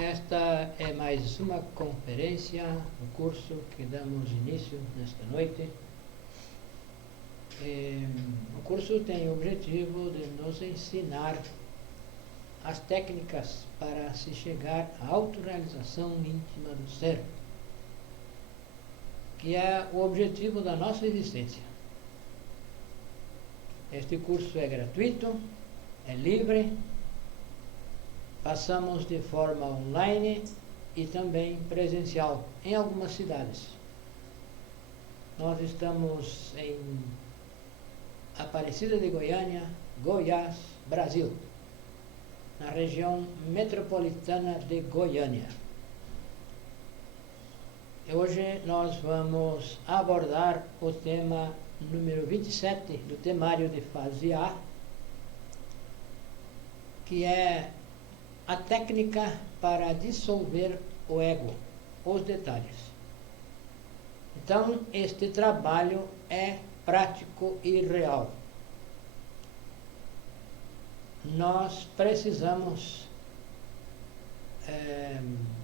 Esta é mais uma conferência, um curso que damos início nesta noite. O curso tem o objetivo de nos ensinar as técnicas para se chegar à autorrealização íntima do ser, que é o objetivo da nossa existência. Este curso é gratuito, é livre. Passamos de forma online e também presencial em algumas cidades. Nós estamos em Aparecida de Goiânia, Goiás, Brasil, na região metropolitana de Goiânia. E hoje nós vamos abordar o tema número 27 do temário de fase A, que é a técnica para dissolver o ego, os detalhes. Então, este trabalho é prático e real. Nós precisamos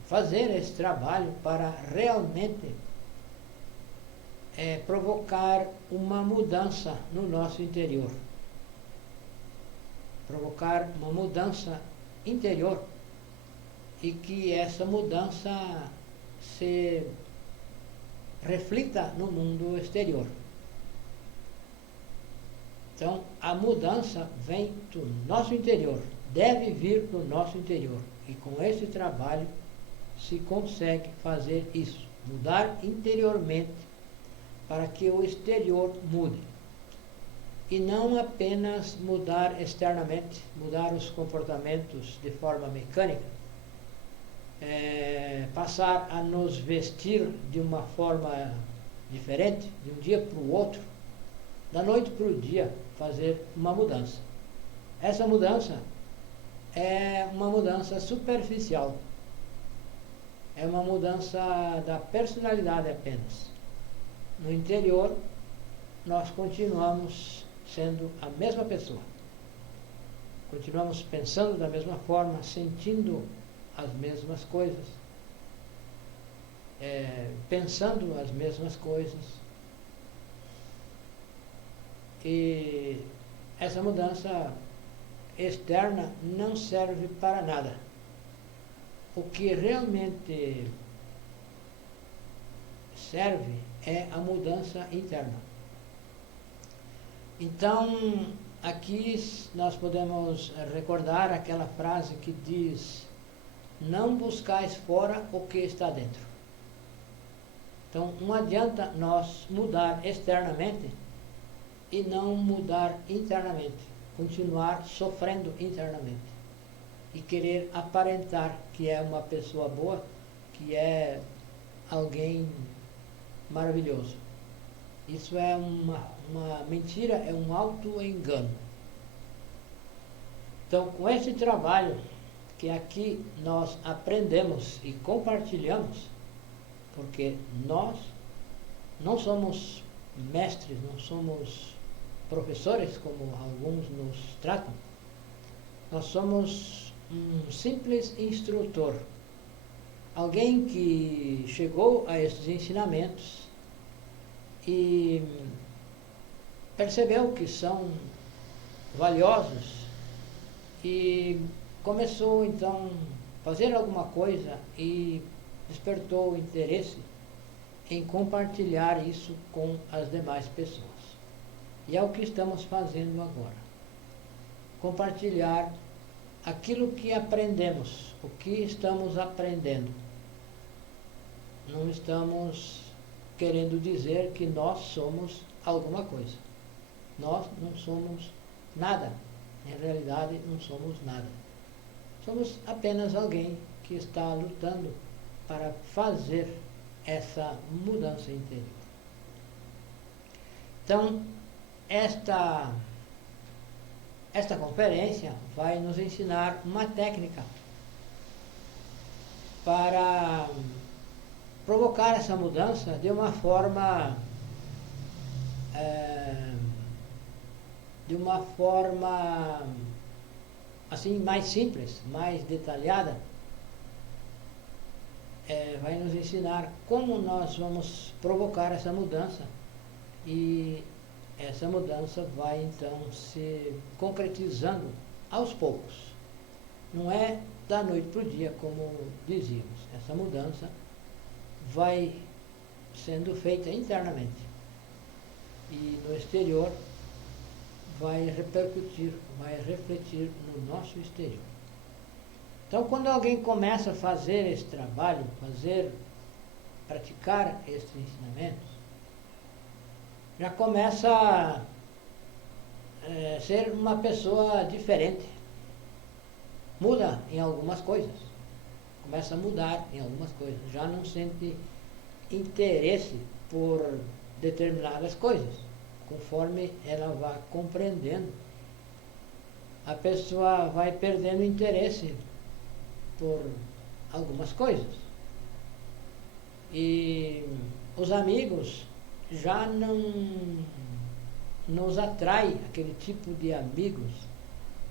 fazer esse trabalho para realmente provocar uma mudança no nosso interior. Provocar uma mudança interior e que essa mudança se reflita no mundo exterior. Então, a mudança vem do nosso interior, deve vir do nosso interior. E com esse trabalho se consegue fazer isso, mudar interiormente para que o exterior mude. E não apenas mudar externamente, mudar os comportamentos de forma mecânica, passar a nos vestir de uma forma diferente, de um dia para o outro, da noite para o dia, fazer uma mudança. Essa mudança é uma mudança superficial, é uma mudança da personalidade apenas. No interior, nós continuamos sendo a mesma pessoa. Continuamos pensando da mesma forma, sentindo as mesmas coisas, pensando as mesmas coisas. E essa mudança externa não serve para nada. O que realmente serve é a mudança interna. Então, aqui nós podemos recordar aquela frase que diz: não buscais fora o que está dentro. Então, não adianta nós mudar externamente e não mudar internamente, continuar sofrendo internamente e querer aparentar que é uma pessoa boa, que é alguém maravilhoso. Isso é uma mentira, é um auto-engano. Então, com esse trabalho que aqui nós aprendemos e compartilhamos, porque nós não somos mestres, não somos professores, como alguns nos tratam, nós somos um simples instrutor, alguém que chegou a esses ensinamentos e percebeu que são valiosos e começou então a fazer alguma coisa e despertou o interesse em compartilhar isso com as demais pessoas. E é o que estamos fazendo agora. Compartilhar aquilo que aprendemos, o que estamos aprendendo. Não estamos querendo dizer que nós somos alguma coisa. Nós não somos nada. Em realidade, não somos nada. Somos apenas alguém que está lutando para fazer essa mudança interior. Então, esta conferência vai nos ensinar uma técnica para provocar essa mudança de uma forma assim mais simples, mais detalhada, vai nos ensinar como nós vamos provocar essa mudança, e essa mudança vai então se concretizando aos poucos. Não é da noite para o dia, como dizíamos. Essa mudança vai sendo feita internamente e no exterior vai repercutir, vai refletir no nosso exterior. Então, quando alguém começa a fazer esse trabalho, praticar esses ensinamentos, já começa a ser uma pessoa diferente. Muda em algumas coisas, começa a mudar em algumas coisas, já não sente interesse por determinadas coisas. Conforme ela vai compreendendo, a pessoa vai perdendo interesse por algumas coisas. E os amigos já não nos atrai, aquele tipo de amigos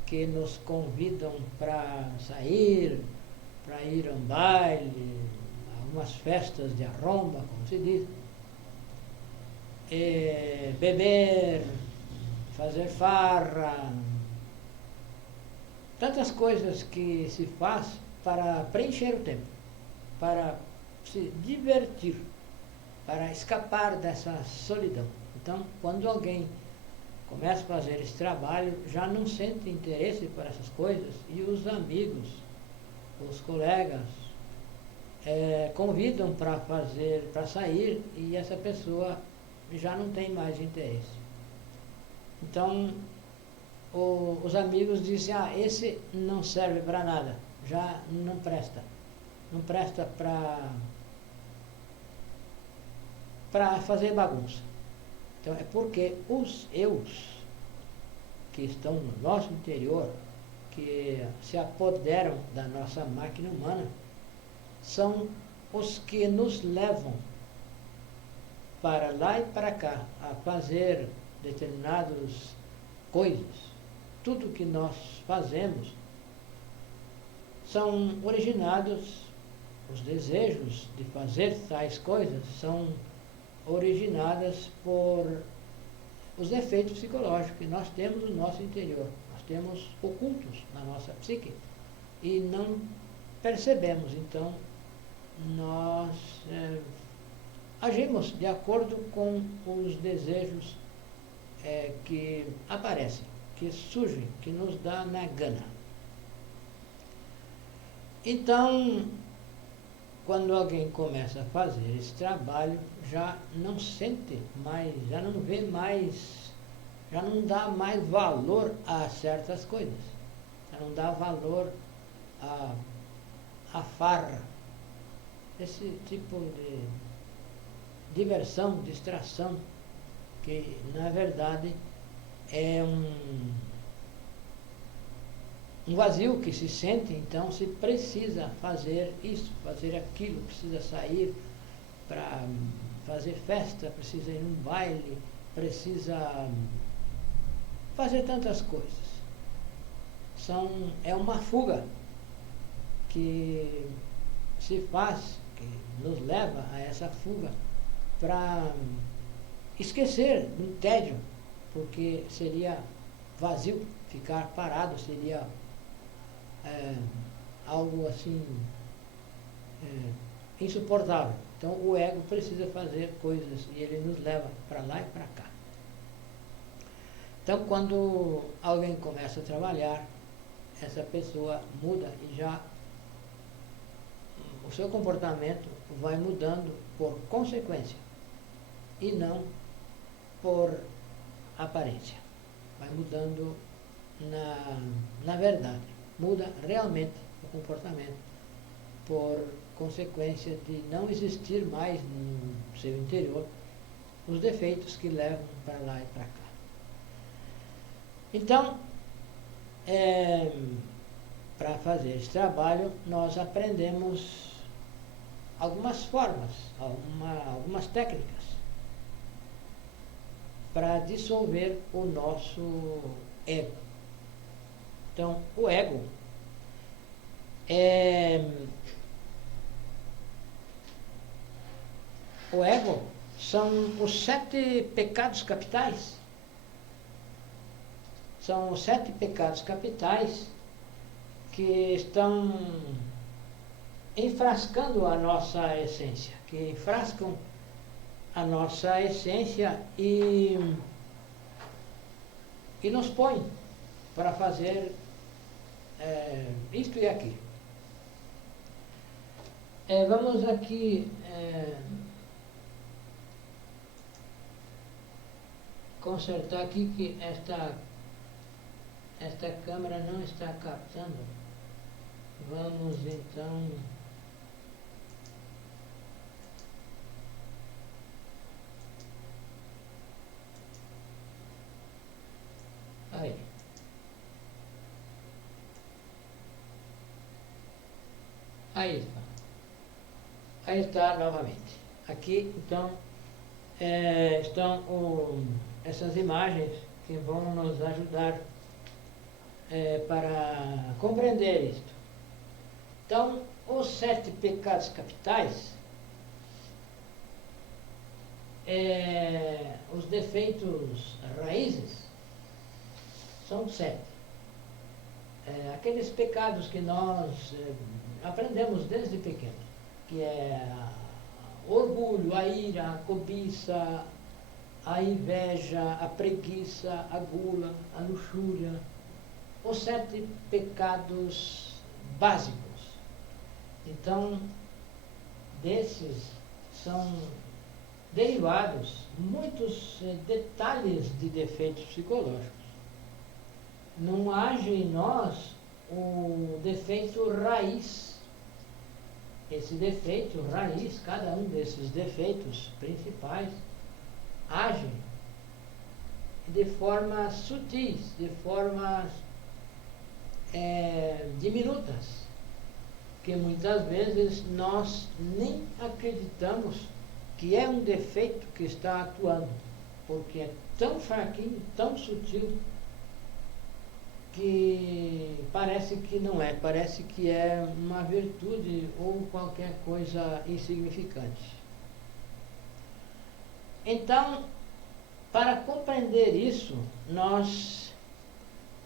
que nos convidam para sair, para ir a um baile, algumas festas de arromba, como se diz, beber, fazer farra, tantas coisas que se faz para preencher o tempo, para se divertir, para escapar dessa solidão. Então, quando alguém começa a fazer esse trabalho, já não sente interesse por essas coisas, e os amigos, os colegas, convidam para sair, e essa pessoa já não tem mais interesse. Então, os amigos dizem, esse não serve para nada, já não presta para fazer bagunça. Então, é porque os eus que estão no nosso interior, que se apoderam da nossa máquina humana, são os que nos levam para lá e para cá a fazer determinadas coisas. Tudo que nós fazemos são originados, os desejos de fazer tais coisas são originadas por os efeitos psicológicos que nós temos no nosso interior. Nós temos ocultos na nossa psique e não percebemos. Então, nós agimos de acordo com os desejos que aparecem, que surgem, que nos dá na gana. Então, quando alguém começa a fazer esse trabalho, já não sente mais, já não vê mais, já não dá mais valor a certas coisas, já não dá valor à farra, esse tipo de diversão, distração, que na verdade é um vazio que se sente. Então se precisa fazer isso, fazer aquilo, precisa sair para fazer festa, precisa ir num baile, precisa fazer tantas coisas. É uma fuga que se faz, que nos leva a essa fuga para esquecer do tédio, porque seria vazio, ficar parado seria algo assim insuportável. Então o ego precisa fazer coisas e ele nos leva para lá e para cá. Então, quando alguém começa a trabalhar, essa pessoa muda e já o seu comportamento vai mudando por consequência e não por aparência. Vai mudando na verdade. Muda realmente o comportamento por consequência de não existir mais no seu interior os defeitos que levam para lá e para cá. Então, para fazer esse trabalho, nós aprendemos algumas formas, algumas técnicas para dissolver o nosso ego. Então, o ego o ego, são os 7 pecados capitais. São os 7 pecados capitais que estão enfrascando a nossa essência, que enfrascam a nossa essência e nos põem para fazer isto e aquilo. Vamos aqui consertar aqui que esta câmera não está captando. Vamos então aí. Aí está. Aí está novamente. Aqui então estão essas imagens que vão nos ajudar para compreender isto. Então, os 7 pecados capitais, os defeitos raízes, são 7. Aqueles pecados que nós aprendemos desde pequeno, que é orgulho, a ira, a cobiça, a inveja, a preguiça, a gula, a luxúria, os 7 pecados básicos. Então, desses são derivados muitos detalhes de defeitos psicológicos. Não age em nós o defeito raiz. Esse defeito raiz, cada um desses defeitos principais, age de formas sutis, de formas diminutas, que muitas vezes nós nem acreditamos que é um defeito que está atuando, porque é tão fraquinho, tão sutil, que parece que não é, parece que é uma virtude ou qualquer coisa insignificante. Então, para compreender isso, nós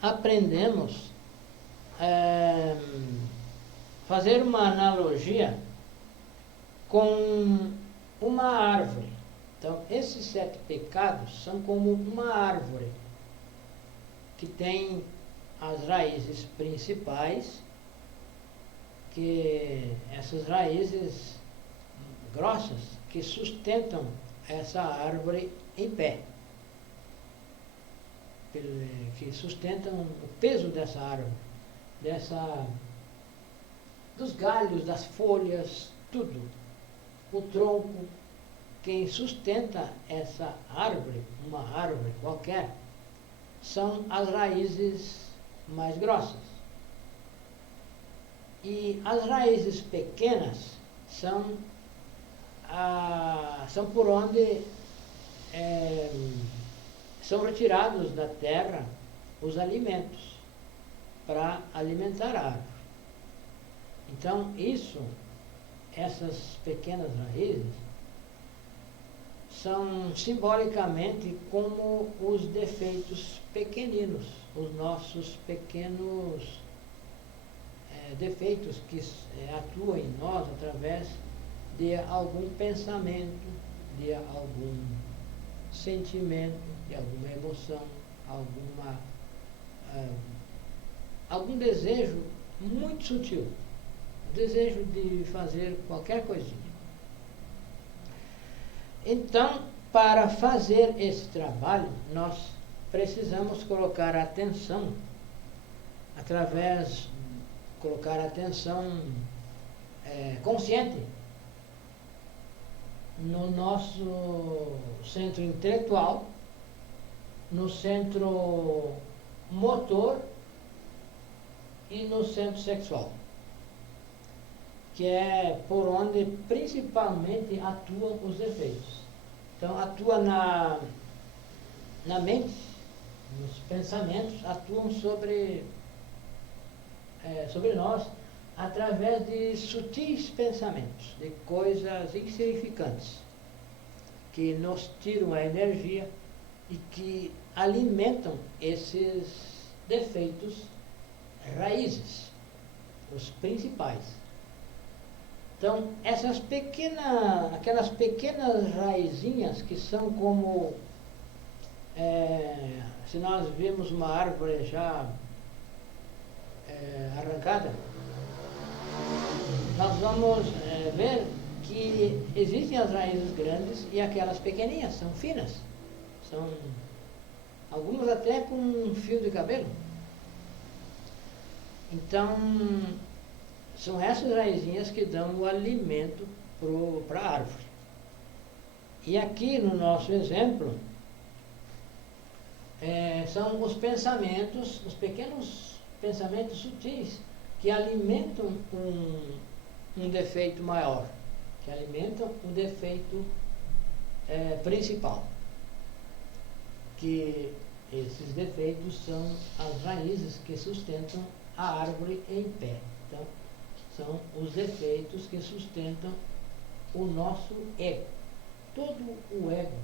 aprendemos fazer uma analogia com uma árvore. Então, esses 7 pecados são como uma árvore que tem as raízes principais, que essas raízes grossas que sustentam essa árvore em pé, que sustentam o peso dessa árvore, dos galhos, das folhas, tudo. O tronco, quem sustenta essa árvore, uma árvore qualquer, são as raízes mais grossas. E as raízes pequenas são por onde são retirados da terra os alimentos para alimentar a árvore. Então, essas pequenas raízes são simbolicamente como os defeitos pequeninos, os nossos pequenos defeitos que atuam em nós através de algum pensamento, de algum sentimento, de alguma emoção, algum desejo muito sutil, o desejo de fazer qualquer coisinha. Então, para fazer esse trabalho, nós precisamos colocar atenção consciente no nosso centro intelectual, no centro motor e no centro sexual, que é por onde principalmente atuam os defeitos. Então, atua na mente, nos pensamentos, atuam sobre nós através de sutis pensamentos, de coisas insignificantes, que nos tiram a energia e que alimentam esses defeitos raízes, os principais. Então, aquelas pequenas raizinhas que são como, se nós vemos uma árvore já arrancada, nós vamos ver que existem as raízes grandes e aquelas pequeninhas, são finas, são algumas até com um fio de cabelo. Então, são essas raizinhas que dão o alimento para a árvore. E aqui no nosso exemplo, são os pensamentos, os pequenos pensamentos sutis que alimentam um defeito maior, que alimentam o defeito principal. Que esses defeitos são as raízes que sustentam a árvore em pé. Então, são os defeitos que sustentam o nosso ego. Todo o ego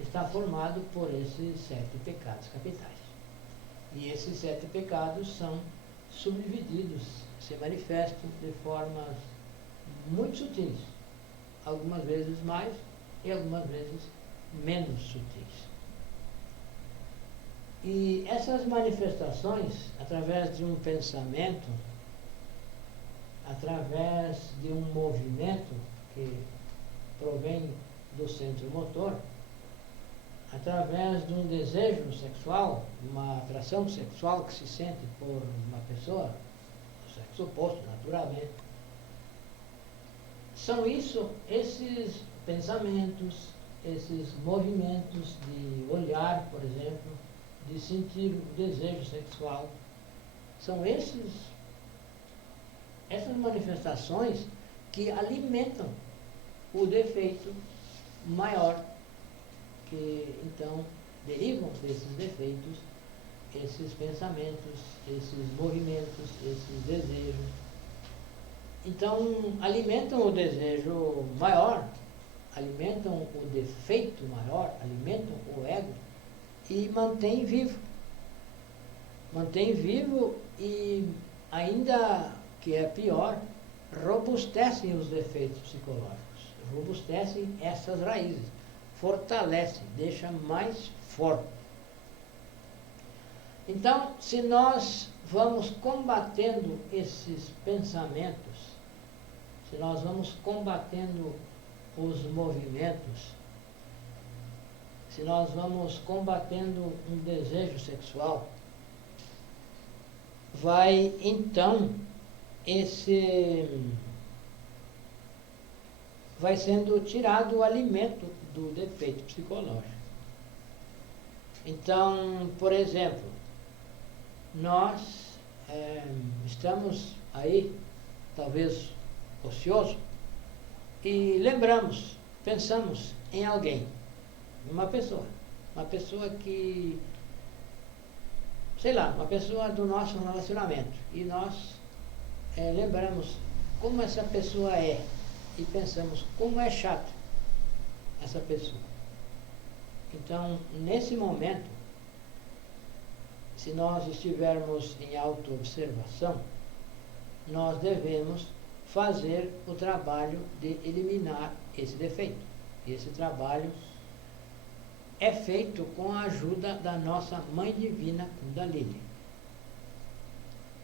está formado por esses 7 pecados capitais. E esses 7 pecados são subdivididos, se manifestam de formas muito sutis, algumas vezes mais e algumas vezes menos sutis. E essas manifestações, através de um pensamento, através de um movimento que provém do centro motor, através de um desejo sexual, uma atração sexual que se sente por uma pessoa, do sexo oposto, naturalmente, são esses pensamentos, esses movimentos de olhar, por exemplo, de sentir o desejo sexual, são essas manifestações que alimentam o defeito maior, que então derivam desses defeitos, esses pensamentos, esses movimentos, esses desejos. Então alimentam o desejo maior, alimentam o defeito maior, alimentam o ego e mantém vivo. Mantém vivo e, ainda que é pior, robustecem os defeitos psicológicos, robustecem essas raízes, fortalecem, deixam mais forte. Então, se nós vamos combatendo esses pensamentos, se nós vamos combatendo os movimentos, se nós vamos combatendo um desejo sexual, vai então vai sendo tirado o alimento do defeito psicológico. Então, por exemplo, nós estamos aí, talvez ocioso, e pensamos em alguém, uma pessoa que, sei lá, uma pessoa do nosso relacionamento, e nós lembramos como essa pessoa é, e pensamos como é chato essa pessoa. Então, nesse momento, se nós estivermos em autoobservação, nós devemos fazer o trabalho de eliminar esse defeito. E esse trabalho é feito com a ajuda da nossa Mãe Divina Kundalini.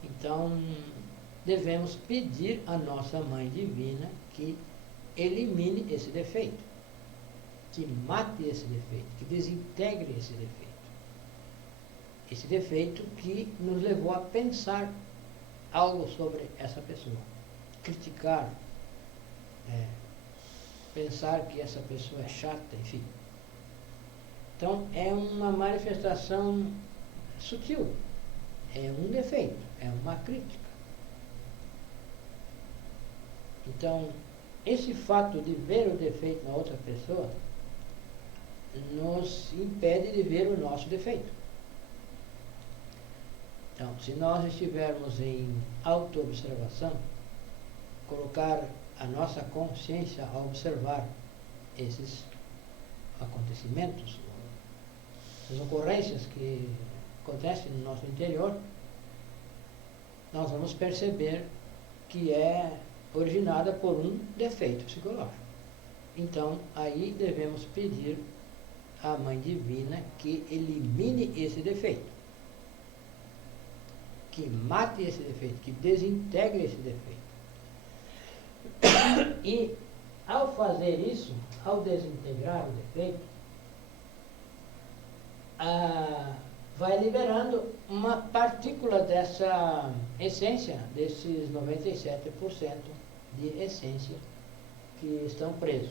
Então, devemos pedir à nossa Mãe Divina que elimine esse defeito, que mate esse defeito, que desintegre esse defeito. Esse defeito que nos levou a pensar algo sobre essa pessoa, criticar, pensar que essa pessoa é chata, enfim. Então, é uma manifestação sutil, é um defeito, é uma crítica. Então, esse fato de ver o defeito na outra pessoa nos impede de ver o nosso defeito. Então, se nós estivermos em autoobservação, colocar a nossa consciência a observar esses acontecimentos, as ocorrências que acontecem no nosso interior, nós vamos perceber que é originada por um defeito psicológico. Então, aí devemos pedir à Mãe Divina que elimine esse defeito, que mate esse defeito, que desintegre esse defeito. E, ao fazer isso, ao desintegrar o defeito, vai liberando uma partícula dessa essência, desses 97% de essência que estão presos.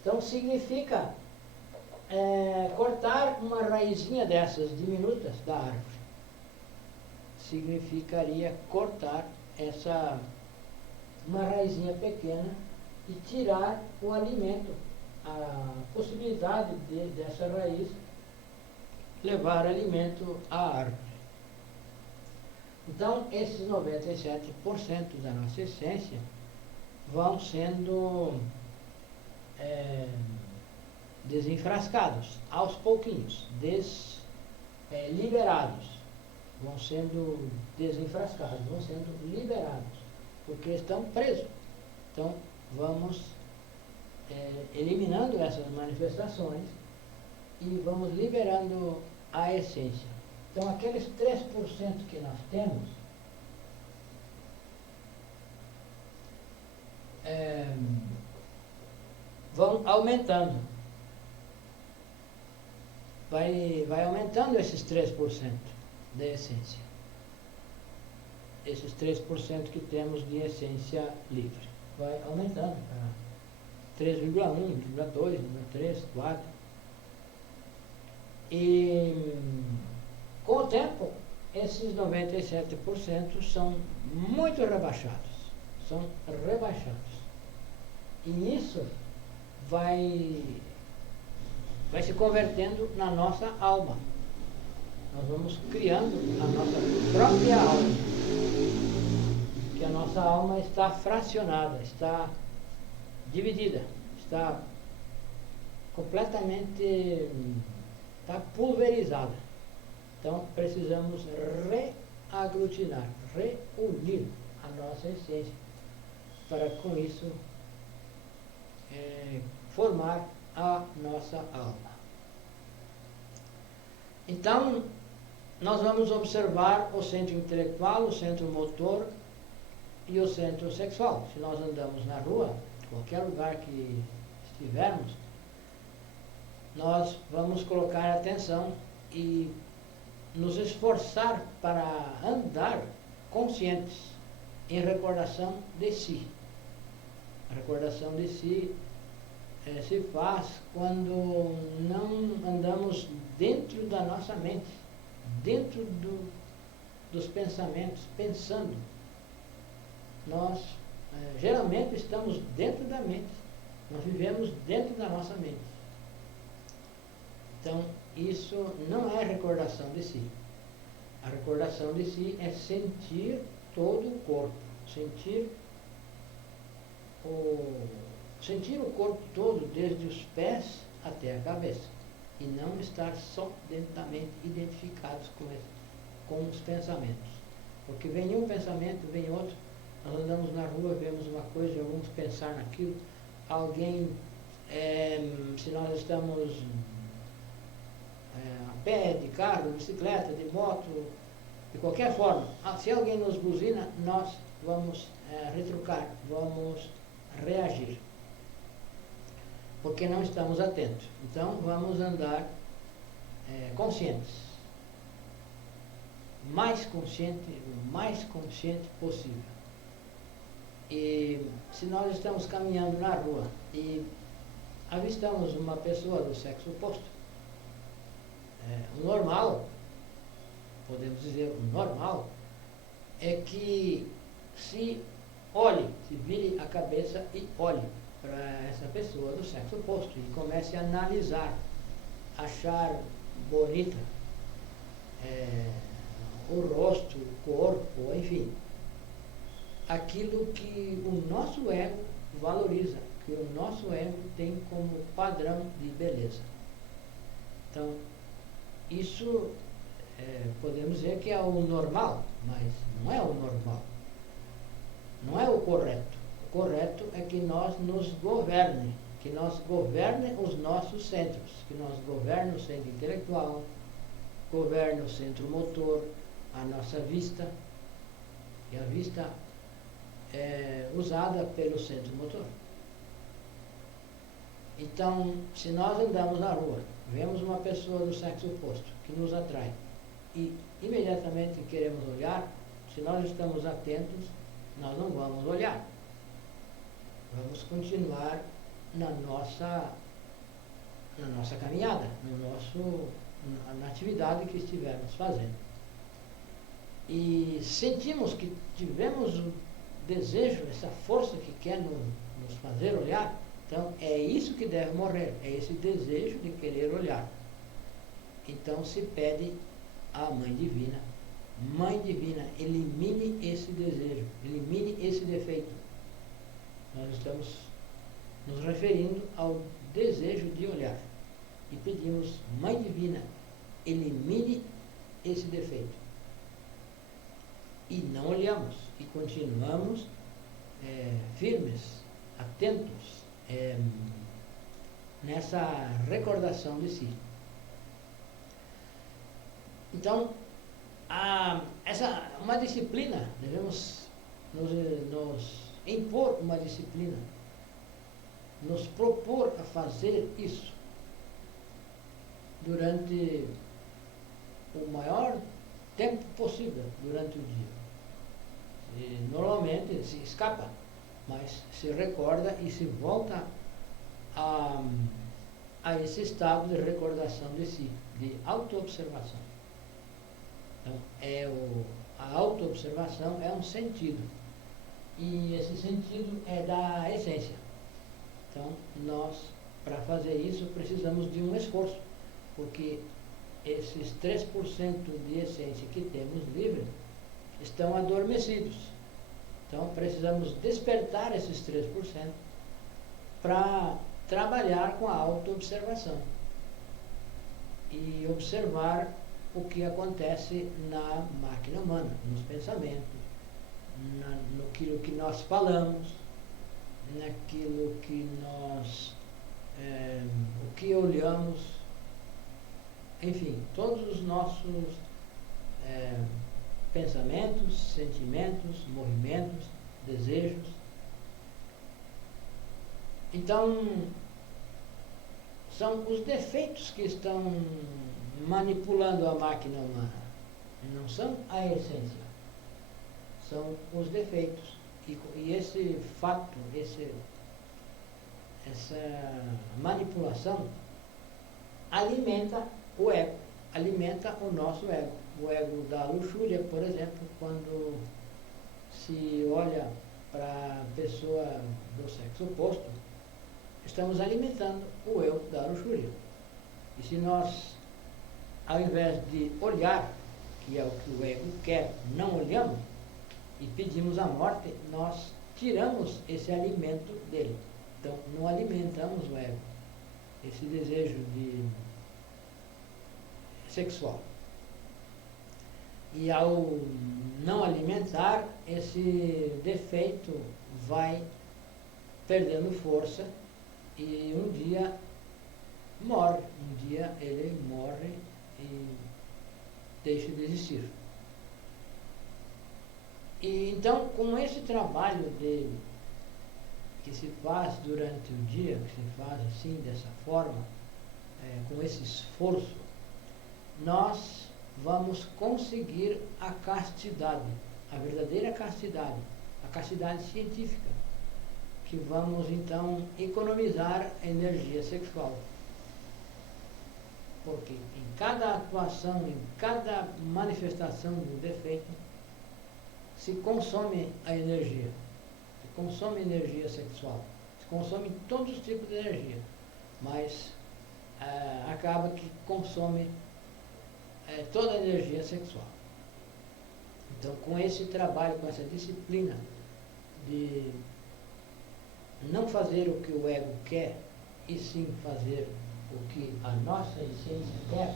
Então, significa cortar uma raizinha dessas diminutas da árvore. Significaria cortar uma raizinha pequena e tirar o alimento, a possibilidade dessa raiz levar alimento à árvore. Então, esses 97% da nossa essência vão sendo desenfrascados aos pouquinhos, liberados, vão sendo desenfrascados, vão sendo liberados, porque estão presos. Então, vamos eliminando essas manifestações e vamos liberando a essência. Então, aqueles 3% que nós temos, vão aumentando. Vai aumentando esses 3% da essência. Esses 3% que temos de essência livre. Vai aumentando para 3,1, 3,2, 3,3, 4. E com o tempo, esses 97% são muito rebaixados. São rebaixados. E isso vai se convertendo na nossa alma. Nós vamos criando a nossa própria alma. Que a nossa alma está fracionada, está dividida, está completamente pulverizada. Então, precisamos reaglutinar, reunir a nossa essência, para com isso formar a nossa alma. Então, nós vamos observar o centro intelectual, o centro motor e o centro sexual. Se nós andamos na rua, qualquer lugar que estivermos, nós vamos colocar atenção e nos esforçar para andar conscientes em recordação de si. A recordação de si se faz quando não andamos dentro da nossa mente, dentro dos pensamentos, pensando. Nós geralmente estamos dentro da mente, nós vivemos dentro da nossa mente. Então, isso não é recordação de si. A recordação de si é sentir todo o corpo, sentir o corpo todo, desde os pés até a cabeça, e não estar só dentro da mente, identificados com os pensamentos. Porque vem um pensamento, vem outro, nós andamos na rua, vemos uma coisa, vamos pensar naquilo, alguém, se nós estamos a pé, de carro, de bicicleta, de moto, de qualquer forma, se alguém nos buzina, nós vamos retrucar, vamos reagir, porque não estamos atentos. Então, vamos andar conscientes, o mais consciente possível. E se nós estamos caminhando na rua e avistamos uma pessoa do sexo oposto, o normal, podemos dizer, o normal é que se vire a cabeça e olhe para essa pessoa do sexo oposto e comece a analisar, achar bonita o rosto, o corpo, enfim, aquilo que o nosso ego valoriza, que o nosso ego tem como padrão de beleza. Então, isso podemos dizer que é o normal, mas não é o normal. Não é o correto. O correto é que nós nos governe, que nós governe os nossos centros, que nós governe o centro intelectual, governe o centro motor, a nossa vista, e a vista é usada pelo centro motor. Então, se nós andamos na rua, vemos uma pessoa do sexo oposto que nos atrai e imediatamente queremos olhar, se nós estamos atentos, nós não vamos olhar. Vamos continuar na nossa caminhada, na atividade que estivermos fazendo. E sentimos que tivemos o desejo, essa força que quer nos fazer olhar, então é isso que deve morrer, é esse desejo de querer olhar. Então se pede à Mãe Divina, Mãe Divina, elimine esse desejo, elimine esse defeito. Nós estamos nos referindo ao desejo de olhar. E pedimos, Mãe Divina, elimine esse defeito. E não olhamos, e continuamos firmes, atentos, nessa recordação de si. Então, uma disciplina, devemos nos impor uma disciplina, nos propor a fazer isso durante o maior tempo possível durante o dia. E normalmente se escapa, mas se recorda e se volta a esse estado de recordação de si, de autoobservação. Então, a autoobservação é um sentido, e esse sentido é da essência. Então, nós, para fazer isso, precisamos de um esforço, porque esses 3% de essência que temos livre estão adormecidos. Então, precisamos despertar esses 3% para trabalhar com a autoobservação e observar o que acontece na máquina humana, nos pensamentos, naquilo que nós falamos, naquilo que o que olhamos, enfim, todos os nossos pensamentos, sentimentos, movimentos, desejos. Então, são os defeitos que estão manipulando a máquina humana, não são a essência, são os defeitos. E esse fato, essa manipulação alimenta o ego, alimenta o nosso ego. O ego da luxúria, por exemplo, quando se olha para a pessoa do sexo oposto, estamos alimentando o eu da luxúria. E se nós, ao invés de olhar, que é o que o ego quer, não olhamos e pedimos a morte, nós tiramos esse alimento dele. Então, não alimentamos o ego, esse desejo sexual. E ao não alimentar, esse defeito vai perdendo força e um dia morre. Um dia ele morre e deixa de existir. E então, com esse trabalho que se faz durante o dia, que se faz assim, dessa forma, com esse esforço, nós vamos conseguir a castidade, a verdadeira castidade, a castidade científica, que vamos então economizar energia sexual. Porque em cada atuação, em cada manifestação do defeito, se consome a energia, se consome energia sexual, se consome todos os tipos de energia, mas acaba que consome toda a energia sexual. Então, com esse trabalho, com essa disciplina de não fazer o que o ego quer, e sim fazer o que a nossa essência quer,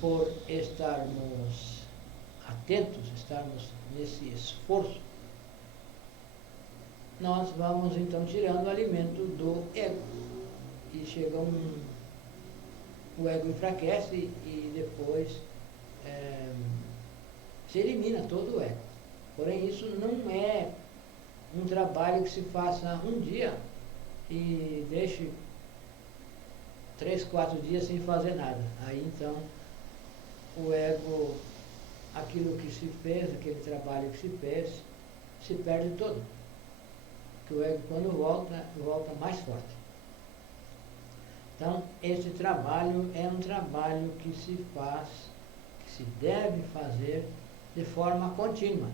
por estarmos atentos, estarmos nesse esforço, nós vamos então tirando o alimento do ego. E chega o ego enfraquece e depois se elimina todo o ego. Porém, isso não é um trabalho que se faça um dia e deixe 3, 4 dias sem fazer nada. Aí então o ego, aquilo que se fez, aquele trabalho que se fez, se perde todo. Porque o ego, quando volta mais forte. Então, esse trabalho é um trabalho que se faz, que se deve fazer de forma contínua.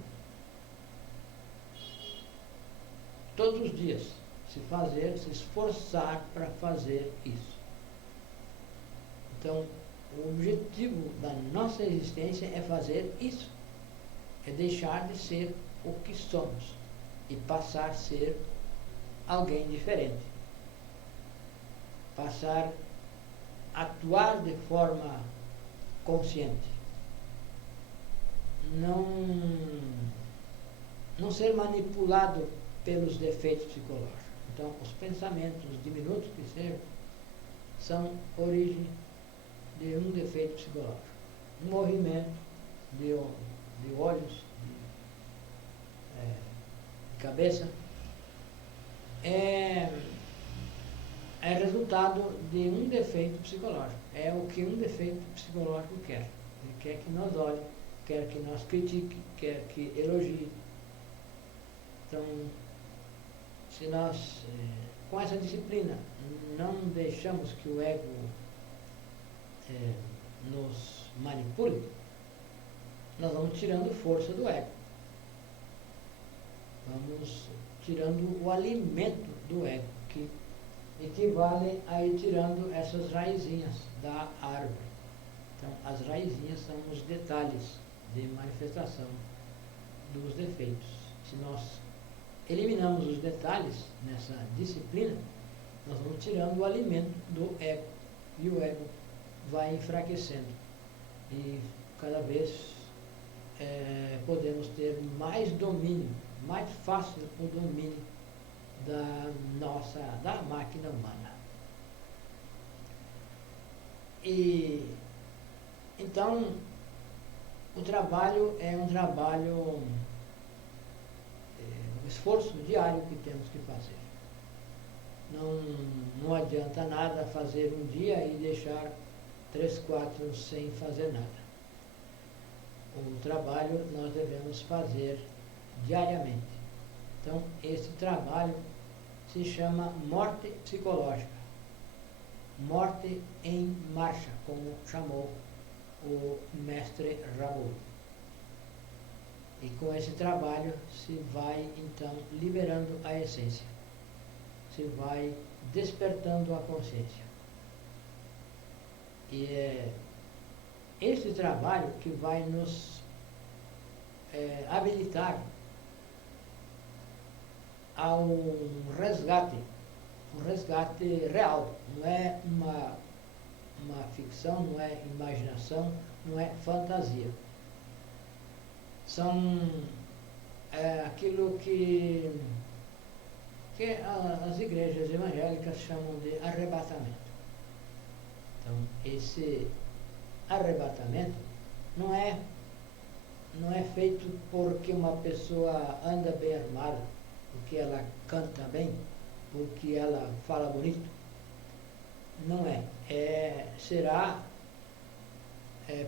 Todos os dias, se esforçar para fazer isso. Então, o objetivo da nossa existência é fazer isso. É deixar de ser o que somos e passar a ser alguém diferente. Passar a atuar de forma consciente. Não ser manipulado pelos defeitos psicológicos. Então, os pensamentos diminutos que sejam são origem de um defeito psicológico. Um movimento de olhos, de cabeça, é resultado de um defeito psicológico. É o que um defeito psicológico quer. Ele quer que nós olhem, quer que nós critique, quer que elogie. Então, se nós, com essa disciplina, não deixamos que o ego nos manipule, nós vamos tirando força do ego. Vamos tirando o alimento do ego, que equivale a ir tirando essas raizinhas da árvore. Então, as raizinhas são os detalhes de manifestação dos defeitos. Se nós eliminamos os detalhes nessa disciplina, nós vamos tirando o alimento do ego. E o ego vai enfraquecendo. E cada vez podemos ter mais domínio, mais fácil o domínio da máquina humana. E então o trabalho é um trabalho, um esforço diário que temos que fazer. Não adianta nada fazer um dia e deixar 3, 4 sem fazer nada. O trabalho nós devemos fazer diariamente. Então, esse trabalho se chama morte psicológica. Morte em marcha, como chamou o mestre Raul. E com esse trabalho se vai, então, liberando a essência. Se vai despertando a consciência. E é esse trabalho que vai nos habilitar a um resgate real. Não é uma ficção, não é imaginação, não é fantasia. São aquilo que as igrejas evangélicas chamam de arrebatamento. Então, esse arrebatamento não é feito porque uma pessoa anda bem armada, porque ela canta bem, porque ela fala bonito. Não é. Será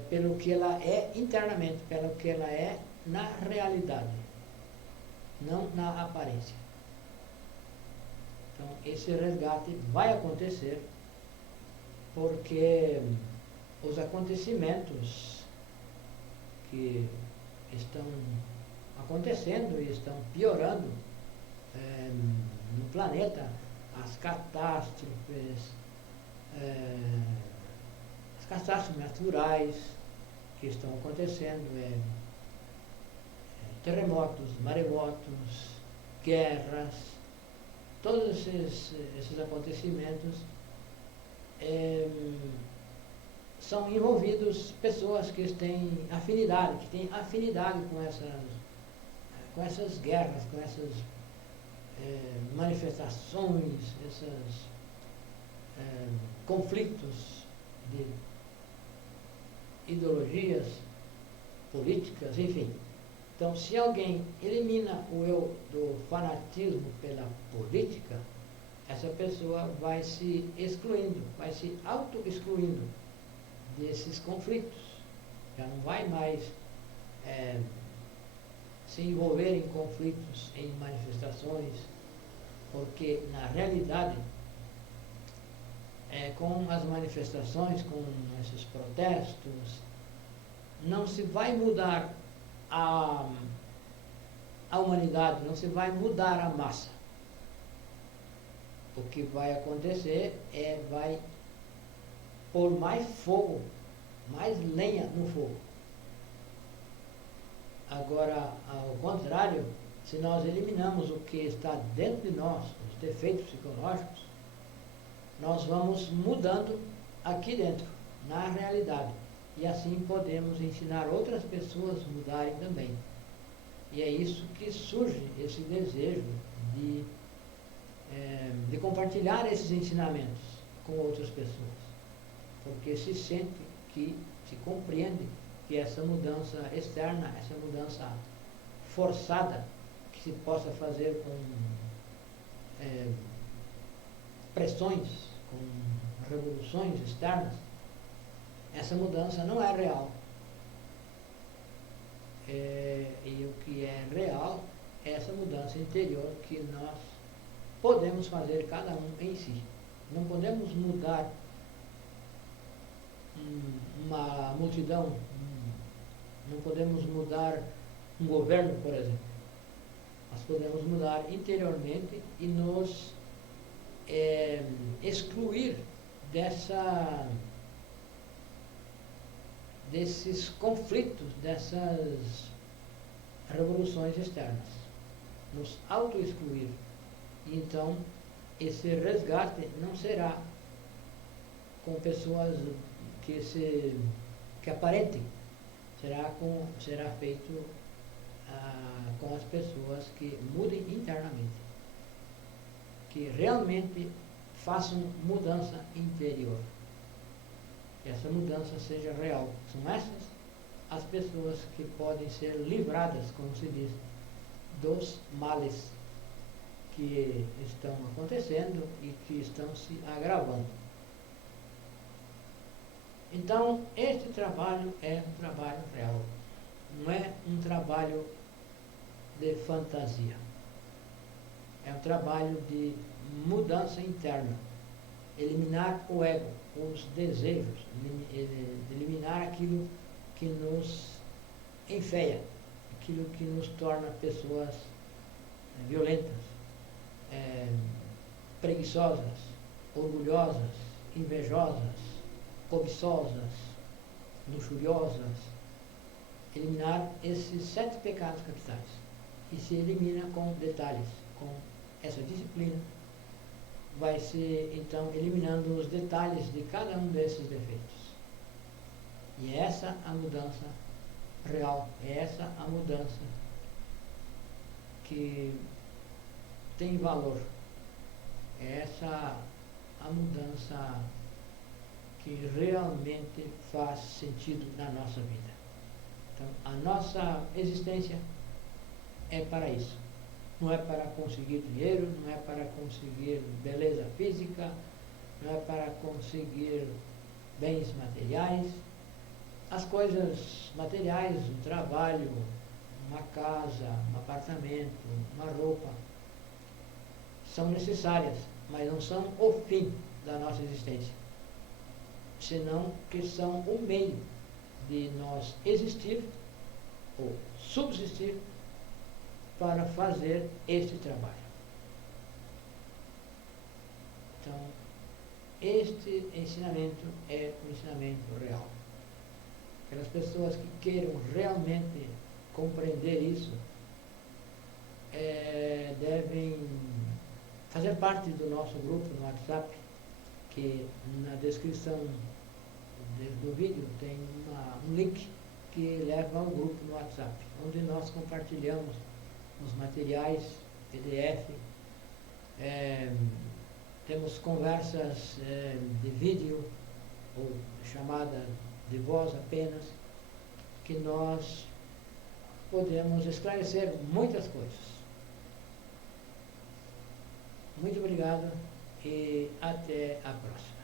pelo que ela é internamente, pelo que ela é na realidade, não na aparência. Então, esse resgate vai acontecer porque os acontecimentos que estão acontecendo e estão piorando no planeta, as catástrofes naturais que estão acontecendo, terremotos, maremotos, guerras, todos esses acontecimentos são envolvidos pessoas que têm afinidade com essas guerras, com essas manifestações, esses conflitos de ideologias políticas, enfim. Então, se alguém elimina o eu do fanatismo pela política, essa pessoa vai se excluindo, vai se auto-excluindo desses conflitos. Já não vai mais se envolver em conflitos, em manifestações, porque, na realidade, com as manifestações, com esses protestos, não se vai mudar a humanidade, não se vai mudar a massa. O que vai acontecer vai pôr mais fogo, mais lenha no fogo. Agora, ao contrário, se nós eliminamos o que está dentro de nós, os defeitos psicológicos, nós vamos mudando aqui dentro, na realidade. E assim podemos ensinar outras pessoas a mudarem também. E é isso que surge, esse desejo de compartilhar esses ensinamentos com outras pessoas. Porque se sente que, se compreende que essa mudança externa, essa mudança forçada, que se possa fazer com pressões, com revoluções externas, essa mudança não é real. E o que é real é essa mudança interior que nós podemos fazer cada um em si. Não podemos mudar uma multidão, não podemos mudar um governo, por exemplo. Nós podemos mudar interiormente e nos excluir desses conflitos, dessas revoluções externas. Nos auto-excluir. E então, esse resgate não será com pessoas que aparentem, será feito com as pessoas que mudem internamente, que realmente façam mudança interior, que essa mudança seja real. São essas as pessoas que podem ser livradas, como se diz, dos males que estão acontecendo e que estão se agravando. Então, este trabalho é um trabalho real, não é um trabalho de fantasia. É um trabalho de mudança interna, eliminar o ego, os desejos, eliminar aquilo que nos enfeia, aquilo que nos torna pessoas violentas, preguiçosas, orgulhosas, invejosas, cobiçosas, luxuriosas. Eliminar esses 7 pecados capitais. E se elimina com detalhes, com essa disciplina, vai se então eliminando os detalhes de cada um desses defeitos. E é essa a mudança real, é essa a mudança que tem valor, é essa a mudança que realmente faz sentido na nossa vida. Então, a nossa existência é para isso. Não é para conseguir dinheiro, não é para conseguir beleza física, não é para conseguir bens materiais. As coisas materiais, um trabalho, uma casa, um apartamento, uma roupa, são necessárias, mas não são o fim da nossa existência, senão que são o meio de nós existir ou subsistir para fazer este trabalho. Então, este ensinamento é um ensinamento real. Aquelas pessoas que queiram realmente compreender isso devem fazer parte do nosso grupo no WhatsApp, que na descrição do vídeo tem um link que leva a um grupo no WhatsApp, onde nós compartilhamos os materiais, PDF, temos conversas de vídeo ou chamada de voz apenas, que nós podemos esclarecer muitas coisas. Muito obrigado e até a próxima.